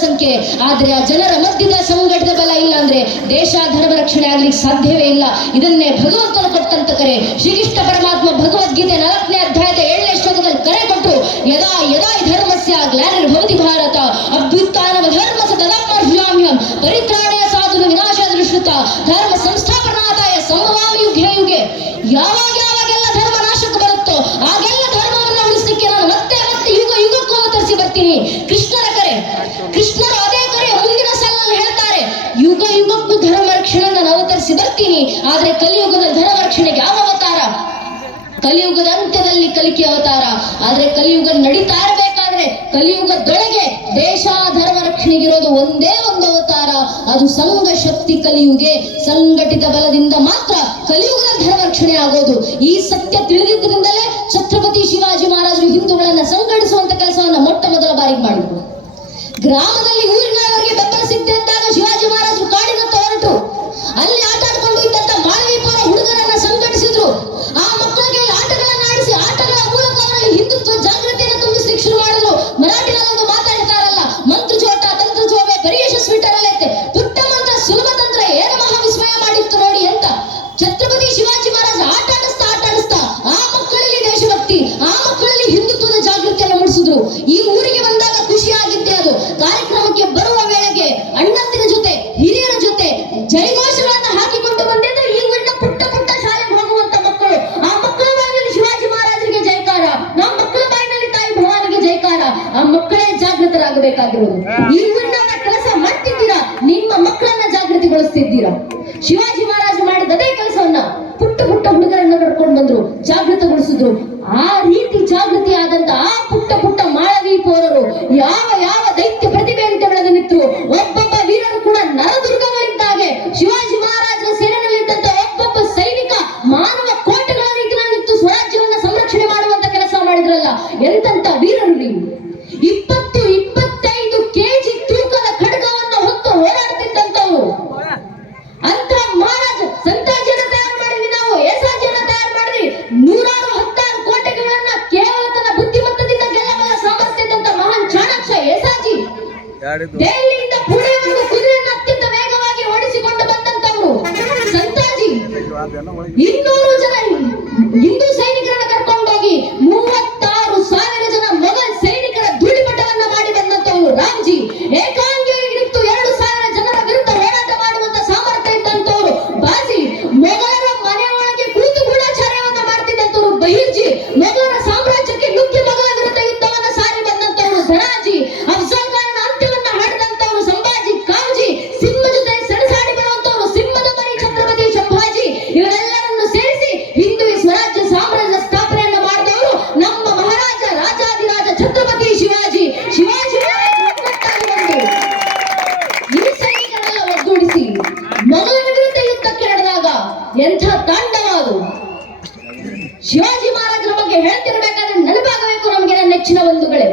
ಸಂಖ್ಯೆ ಆದರೆ ಆ ಜನರ ಮಧ್ಯದ ಸಂಘಟಿತ ಬಲ ಇಲ್ಲ ಅಂದ್ರೆ ದೇಶ ಧರ್ಮ ರಕ್ಷಣೆ ಆಗ್ಲಿಕ್ಕೆ ಸಾಧ್ಯವೇ ಇಲ್ಲ. ಇದನ್ನೇ ಭಗವಂತನ ಕೊಟ್ಟಂತ ಕರೆ. ಶ್ರೀಕೃಷ್ಣ ಪರಮಾತ್ಮ ಭಗವದ್ಗೀತೆ ನಾಲ್ಕನೇ ಅಧ್ಯಾಯದ ಏಳನೇ ಶ್ಲೋಕದಲ್ಲಿ ಕರೆ ಕೊಟ್ಟರು ಯದಾ ಯದಾ ಧರ್ಮಸ್ಯ ಗ್ಲಾನಿರ್ಭವತಿ ಭಾರತ, ಅಭ್ಯುತ್ಥಾನ ಧರ್ಮ ಸದನಾತ್ಮಹ್ಯಾಮ್ಯಂ ಪರಿತ್ರಾಣಯ ಸಾಧು ವಿನಾಶ ದೃಶ್ಯತ ಧರ್ಮ ಸಂಸ್ಥಾಪನಾದಾಯ ಸಂಭವಾಮಿ ಯುಗೆ ಯುಗೆ ಯಾವಾಗ ಬರ್ತೀನಿ ಆದ್ರೆ ಕಲಿಯುಗದ ಧರ್ಮ ರಕ್ಷಣೆಗೆ ಯಾವ ಅವತಾರ? ಕಲಿಯುಗದ ಅಂತ್ಯದಲ್ಲಿ ಕಲಿಕೆ ಅವತಾರ. ಆದ್ರೆ ಕಲಿಯುಗ ನಡೀತಾ ಇರಬೇಕಾದ್ರೆ ಕಲಿಯುಗದೊಳಗೆ ದೇಶ, ಧರ್ಮ ರಕ್ಷಣೆಗಿರೋದು ಒಂದೇ ಒಂದು ಅವತಾರ. ಅದು ಸಂಘ ಶಕ್ತಿ ಕಲಿಯುಗೆ. ಸಂಘಟಿತ ಬಲದಿಂದ ಮಾತ್ರ ಕಲಿಯುಗದ ಧರ್ಮ ರಕ್ಷಣೆ ಆಗೋದು. ಈ ಸತ್ಯ ತಿಳಿದಿದ್ದರಿಂದಲೇ ಛತ್ರಪತಿ ಶಿವಾಜಿ ಮಹಾರಾಜರು ಹಿಂದೂಗಳನ್ನ ಸಂಘಟಿಸುವಂತ ಕೆಲಸವನ್ನ ಮೊಟ್ಟ ಮೊದಲ ಬಾರಿಗೆ ಮಾಡಿದ್ರು. ಗ್ರಾಮದಲ್ಲಿ 俺俩 ಈ ಊರಿನ ಕೆಲಸ ಮಾಡ್ತಿದ್ದೀರಾ? ನಿಮ್ಮ ಮಕ್ಕಳನ್ನ ಜಾಗೃತಿಗೊಳಿಸ್ತಿದ್ದೀರಾ? ಶಿವಾಜಿ ಮಹಾರಾಜ ಮಾಡಿದ ಅದೇ ಕೆಲಸವನ್ನ ಪುಟ್ಟ ಪುಟ್ಟ ಹುಡುಗರನ್ನ ಕರ್ಕೊಂಡು ಬಂದ್ರು ಜಾಗೃತಗೊಳಿಸಿದ್ರು. ಆ ಶಿವಾಜಿ ಮಹಾರಾಜರ ಬಗ್ಗೆ ಹೇಳ್ತಿರ್ಬೇಕಾದ್ರೆ ನೆನಪಾಗಬೇಕು ನಮಗೆ ನೆಚ್ಚಿನ ಬಂಧುಗಳೇ.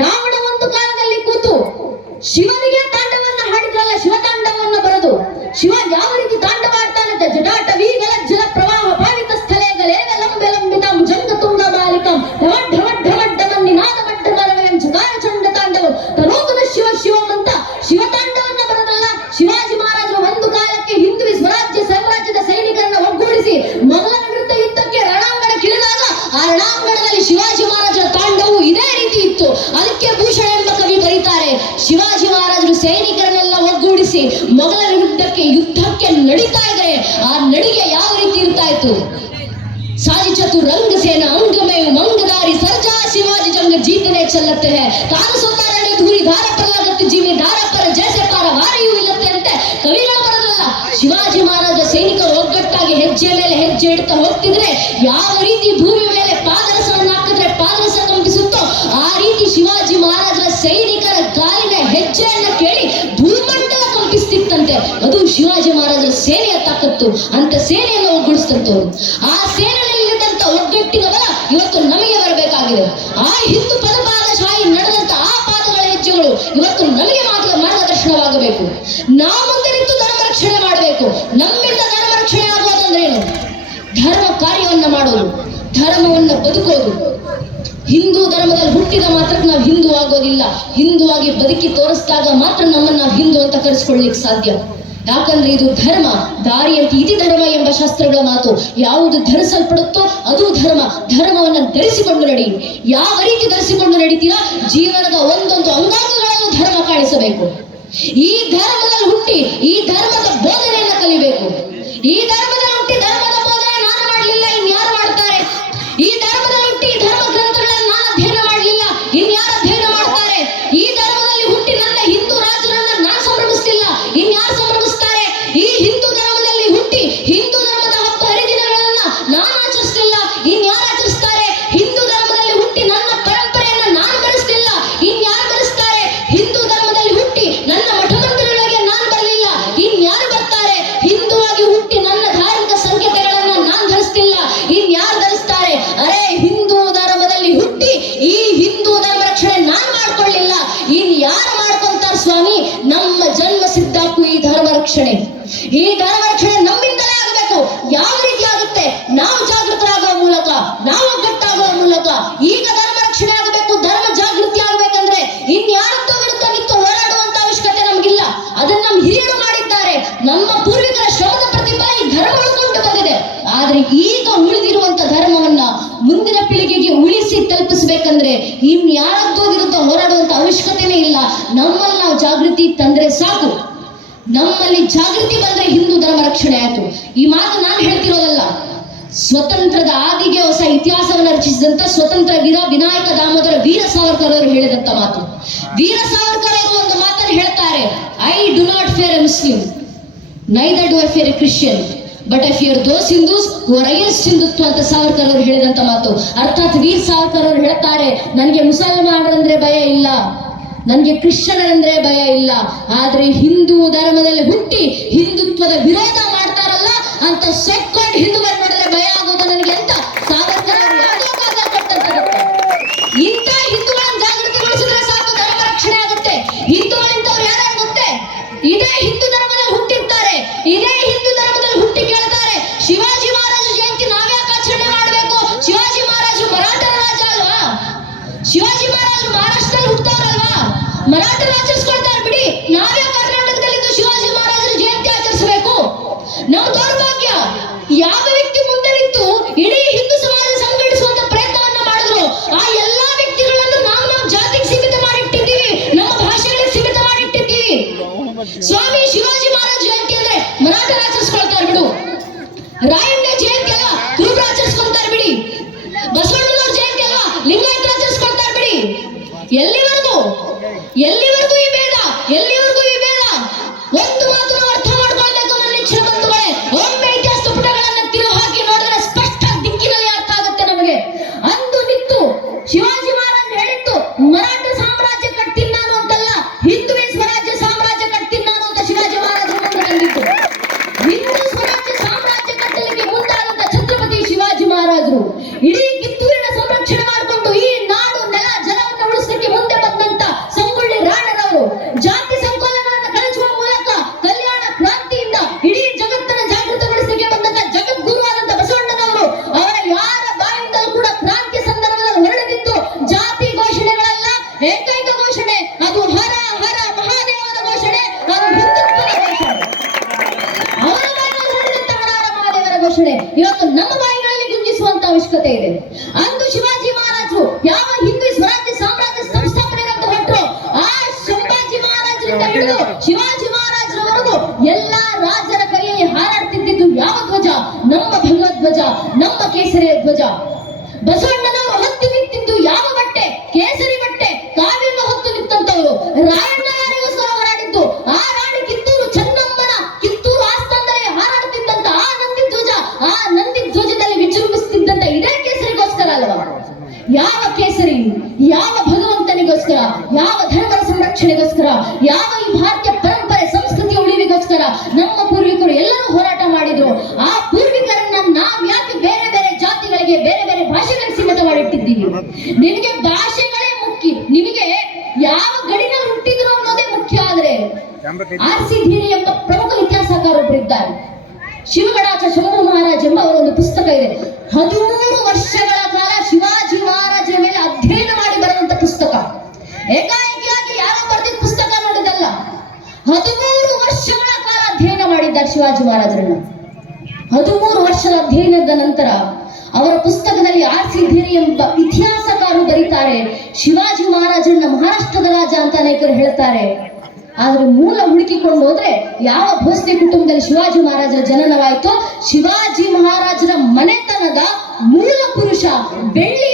ರಾವಣ ಒಂದು ಕಾಲದಲ್ಲಿ ಕೂತು ಶಿವನಿಗೆ ತಾಂಡವನ್ನ ಹಾಡಿದ್ರಲ್ಲ, ಶಿವತಾಂಡವನ್ನ ಬರೆದು. ಶಿವ ಯಾವ ಯುದ್ಧಕ್ಕೆ ಯುದ್ಧಕ್ಕೆ ನಡೀತಾ ಇದ್ರೆ ಆ ನಡಿಗೆ ಯಾವ ರೀತಿ ಇರ್ತಾ ಇತ್ತು ಸಾಜಿಚತು ರಂಗ ಸೇನ ಅಂಗಮೇ ಮಂಗದಾರಿ, ಸರ್ಜಾ, ಶಿವಾಜಿ ಜಂಗ ಜೀತನೆ ಚಲ್ಲತ್ತೆ. ತಾನು ಸುತ್ತಾರನೆ ಧೂರಿ ಧಾರ ಪ್ರಲಾಗತ್ತೆ ಜೀವಿ ಧಾರ ಪರ ಜೇಸೆ ಪಾರ ವಾರಿಯೂ ಇಲ್ಲತ್ತೆ ಅಂತೆ. ಕವಿಗಳು ಬರಲ್ಲ ಶಿವಾಜಿ ಮಹಾರಾಜ ಸೈನಿಕರು ಒಗ್ಗಟ್ಟಾಗಿ ಹೆಜ್ಜೆ ಮೇಲೆ ಹೆಜ್ಜೆ ಇಡ್ತಾ ಹೋಗ್ತಿದ್ರೆ ಯಾವ ರೀತಿ ಭೂಮಿ ಮೇಲೆ ಪಾದರಸ ಶಿವಾಜಿ ಮಹಾರಾಜರ ಸೇನೆಯ ತಾಕತ್ತು, ಅಂತ ಸೇನೆಯನ್ನು ಒಗ್ಗೂಡಿಸ್ತಂತವ್ರು ಆ ಸೇನೆಯಲ್ಲಿದ್ದಂತ ಒಗ್ಗಟ್ಟಿನ ಬಲ ಇವತ್ತು ನಮಗೆ ಬರಬೇಕಾಗಿದೆ. ಆ ಹಿಂದೂ ಪದಪಾದಶಾಹಿ ನಡೆದಂತ ಆ ಪಾದಗಳ ಹೆಜ್ಜೆಗಳು ಇವತ್ತು ನಮಗೆ ಮಾತ್ರ ಮಾರ್ಗದರ್ಶನವಾಗಬೇಕು. ನಾವು ನಿಂತು ಧರ್ಮ ರಕ್ಷಣೆ ಮಾಡಬೇಕು. ನಮ್ಮಿಂದ ಧರ್ಮ ರಕ್ಷಣೆ ಆಗುವುದಂದ್ರೆ ಏನು? ಧರ್ಮ ಕಾರ್ಯವನ್ನ ಮಾಡೋದು, ಧರ್ಮವನ್ನ ಬದುಕೋದು. ಹಿಂದೂ ಧರ್ಮದಲ್ಲಿ ಹುಟ್ಟಿದ ಮಾತ್ರ ನಾವು ಹಿಂದೂ ಆಗೋದಿಲ್ಲ. ಹಿಂದೂ ಆಗಿ ಬದುಕಿ ತೋರಿಸಿದಾಗ ಮಾತ್ರ ನಮ್ಮನ್ನ ಹಿಂದೂ ಅಂತ ಕರೆಸ್ಕೊಳ್ಳಿಕ್ಕೆ ಸಾಧ್ಯ. ಯಾಕಂದ್ರೆ ಇದು ಧರ್ಮ. ದಾರಿಯಂತೆ ಇತಿ ಧರ್ಮ ಎಂಬ ಶಾಸ್ತ್ರಗಳ ಮಾತು. ಯಾವುದು ಧರಿಸಲ್ಪಡುತ್ತೋ ಅದು ಧರ್ಮ. ಧರ್ಮವನ್ನ ಧರಿಸಿಕೊಂಡು ನಡಿ. ಯಾವ ರೀತಿ ಧರಿಸಿಕೊಂಡು ನಡೀತೀರಾ? ಜೀವನದ ಒಂದೊಂದು ಅಂಗಾಂಗಗಳಲ್ಲೂ ಧರ್ಮ ಕಾಣಿಸಬೇಕು. ಈ ಧರ್ಮದಲ್ಲಿ ಹುಟ್ಟಿ, ಈ ಧರ್ಮದ ಬೋಧನೆಯನ್ನು ಕಲಿಬೇಕು. ಈ ಧರ್ಮದಲ್ಲಿ ಈ ಧರ್ಮ ರಕ್ಷಣೆ ನಮ್ಮಿಂದಲೇ ಆಗಬೇಕು. ಯಾವ ರೀತಿ ಆಗುತ್ತೆ? ನಾವು ಜಾಗೃತರಾಗುವ ಮೂಲಕ, ನಾವು ಒಗ್ಗಟ್ಟಾಗುವ ಮೂಲಕ ಈಗ ಧರ್ಮ ರಕ್ಷಣೆ ಆಗಬೇಕು, ಧರ್ಮ ಜಾಗೃತಿ ಆಗಬೇಕಂದ್ರೆ ಇನ್ಯಾರತ್ತೋ ವಿರುದ್ಧ ನಿಂತು ಹೋರಾಡುವಂತ ಅವಶ್ಯಕತೆ ನಮಗಿಲ್ಲ. ಅದನ್ನ ನಮ್ಮ ಹಿರಿಯರು ಮಾಡಿದ್ದಾರೆ. ನಮ್ಮ ಪೂರ್ವಿಕರ ಶ್ರಮದ ಪ್ರತಿಫಲ ಈ ಧರ್ಮ ಉಳಿದುಕೊಂಡು ಬಂದಿದೆ. ಆದ್ರೆ ಈಗ ಉಳಿದಿರುವಂತ ಧರ್ಮವನ್ನ ಮುಂದಿನ ಪೀಳಿಗೆಗೆ ಉಳಿಸಿ ತಲುಪಿಸ್ಬೇಕಂದ್ರೆ ಇನ್ಯಾರತ್ತೋ ವಿರುದ್ಧ ಹೋರಾಡುವಂತ ಅವಶ್ಯಕತೆನೇ ಇಲ್ಲ. ನಮ್ಮಲ್ಲಿ ನಾವು ಜಾಗೃತಿ ತಂದ್ರೆ ಸಾಕು. ನಮ್ಮಲ್ಲಿ ಜಾಗೃತಿ ಬಂದ್ರೆ ಹಿಂದೂ ಧರ್ಮ ರಕ್ಷಣೆ ಆಯ್ತು. ಈ ಮಾತು ನಾನು ಹೇಳ್ತಿರೋದಲ್ಲ, ಸ್ವತಂತ್ರದ ಆದಿಗೆ ಹೊಸ ಇತಿಹಾಸವನ್ನು ರಚಿಸಿದಂತ ಸ್ವತಂತ್ರ ವೀರ, ವಿನಾಯಕ, ದಾಮೋದರ, ವೀರ ಸಾವರ್ಕರ್ ಅವರು ಹೇಳಿದಂತ ಮಾತು. ವೀರ ಸಾವರ್ಕರ್ ಅವರು ಒಂದು ಮಾತನ್ನು ಹೇಳ್ತಾರೆ I do not fear a Muslim neither do I fear a Christian but I fear those Hindus against Hindutva ಅಂತ ಸಾವರ್ಕರ್ ಅವರು ಹೇಳಿದಂತ ಮಾತು. ಅರ್ಥಾತ್ ವೀರ್ ಸಾವರ್ಕರ್ ಅವರು ಹೇಳ್ತಾರೆ, ನನಗೆ ಮುಸಲ್ಮಾನರಂದ್ರೆ ಭಯ ಇಲ್ಲ. ನನಗೆ ಕ್ರಿಶ್ಚಿಯನರಂದ್ರೆ ಭಯ ಇಲ್ಲ. ಆದ್ರೆ ಹಿಂದೂ ಧರ್ಮದಲ್ಲಿ ಹುಟ್ಟಿ ಹಿಂದುತ್ವದ ವಿರೋಧ ಮಾಡ್ತಾರಲ್ಲ, ಅಂತ ಸೆಕ್ಕೊಂಡು ಹಿಂದೂ ಭಯ ಆಗೋದು ನನಗೆ ಅಂತ ಸಾವರ್ಕರ್ ಎಲ್ಲಿವರೆಗೂ? ಎಲ್ಲಿವರೆಗೂ ಈ ಭೇದ ಎಲ್ಲಿವರೆಗೂ ಹಿಡಿದು ಶಿವಾಜಿ ಮಹಾರಾಜರವರೆಗೂ ಎಲ್ಲಾ ರಾಜರ ಕೈಯಲ್ಲಿ ಹಾರಾಡ್ತಿದ್ದು ಯಾವ ಧ್ವಜ? ನಮ್ಮ ಭಗವದ್ ಧ್ವಜ, ನಮ್ಮ ಕೇಸರಿಯ ಧ್ವಜ. ಬಸವಣ್ಣನವರು ಹೊತ್ತು ನಿಂತಿದ್ದು ಯಾವ ಬಟ್ಟೆ? ಕೇಸರಿ ಬಟ್ಟೆ, ಕಾವಿನ ಹೊತ್ತು ನಿಂತಂತವರು. ರಾಯಣ್ಣ ಸಹ ಹೋರಾಡಿದ್ದು. ಆ ರಾಣಿ ಕಿತ್ತೂರು ಚೆನ್ನಮ್ಮನ ಕಿತ್ತೂರು ಆಸ್ಥಾನದಲ್ಲಿ ಹಾರಾಡುತ್ತಿದ್ದಂತ ಆ ನಂದಿ ಧ್ವಜ, ಆ ನಂದಿ ಧ್ವಜದಲ್ಲಿ ವಿಜೃಂಭಿಸುತ್ತಿದ್ದಂತ ಇದೇ ಕೇಸರಿಗೋಸ್ಕರ ಅಲ್ವಾ? ಯಾವ ಕೇಸರಿ? ಯಾವ ಭಗವಂತನಿಗೋಸ್ಕರ? ಯಾವ ಸಂರಕ್ಷಣೆಗೋಸ್ಕರ ಯಾವ ಈ ಭಾರತೀಯ ಪರಂಪರೆ, ಸಂಸ್ಕೃತಿ ಉಳಿವಿಗೋಸ್ಕರ ನಮ್ಮ ಪೂರ್ವಿಕರು ಎಲ್ಲರೂ ಹೋರಾಟ ಮಾಡಿದ್ರು. ಆ ಪೂರ್ವಿಕರನ್ನ ನಾವ್ ಯಾಕೆ ಬೇರೆ ಬೇರೆ ಜಾತಿಗಳಿಗೆ, ಬೇರೆ ಬೇರೆ ಭಾಷೆಗಳಿಗೆ ಸೀಮಿತ ಮಾಡಿಟ್ಟಿದ್ದೀವಿ? ನಿಮಗೆ ಭಾಷೆಗಳೇ ಮುಖ್ಯ. ನಿಮಗೆ ಯಾವ ಗಡಿನಲ್ಲಿ ಹುಟ್ಟಿದ್ರು ಅನ್ನೋದೇ ಮುಖ್ಯ ಆದ್ರೆ ಆರ್ ಸಿ ಧೀರಿ ಎಂಬ ಪ್ರಮುಖ ಇತಿಹಾಸಕಾರರು ಒಬ್ಬರಿದ್ದಾರೆ ಶಿವಗಡಾಚ ಶಂಭು ಮಹಾರಾಜ್ ಎಂಬ ಅವರ ಒಂದು ಪುಸ್ತಕ ಇದೆ. ಹದಿಮೂರು ವರ್ಷಗಳ ಕಾಲ ಶಿವಾಜಿ ಮಹಾರಾಜರ ಮೇಲೆ ಅಧ್ಯಯನ ಮಾಡಿ ಬರುವಂತ ಪುಸ್ತಕ. ನೋಡಿದಲ್ಲ ಹದಿಮೂರು ವರ್ಷಗಳ ಕಾಲ ಅಧ್ಯಯನ ಮಾಡಿದ್ದಾರೆ ಶಿವಾಜಿ ಮಹಾರಾಜರನ್ನು. ಹದಿಮೂರು ವರ್ಷದ ಅಧ್ಯಯನದ ನಂತರ ಅವರ ಪುಸ್ತಕದಲ್ಲಿ ಆರ್ ಸಿ ಎಂಬ ಇತಿಹಾಸಕಾರರು ಬರೀತಾರೆ. ಶಿವಾಜಿ ಮಹಾರಾಜರನ್ನ ಮಹಾರಾಷ್ಟ್ರದ ರಾಜ ಅಂತ ಅನೇಕರು ಹೇಳ್ತಾರೆ. ಆದ್ರೆ ಮೂಲ ಹುಡುಕಿಕೊಂಡು ಹೋದ್ರೆ ಯಾವ ಭೋಸ್ಲೆ ಕುಟುಂಬದಲ್ಲಿ ಶಿವಾಜಿ ಮಹಾರಾಜರ ಜನನವಾಯಿತು ಶಿವಾಜಿ ಮಹಾರಾಜರ ಮನೆತನದ ಮೂಲ ಪುರುಷ ಬೆಳ್ಳಿಯಪ್ಪ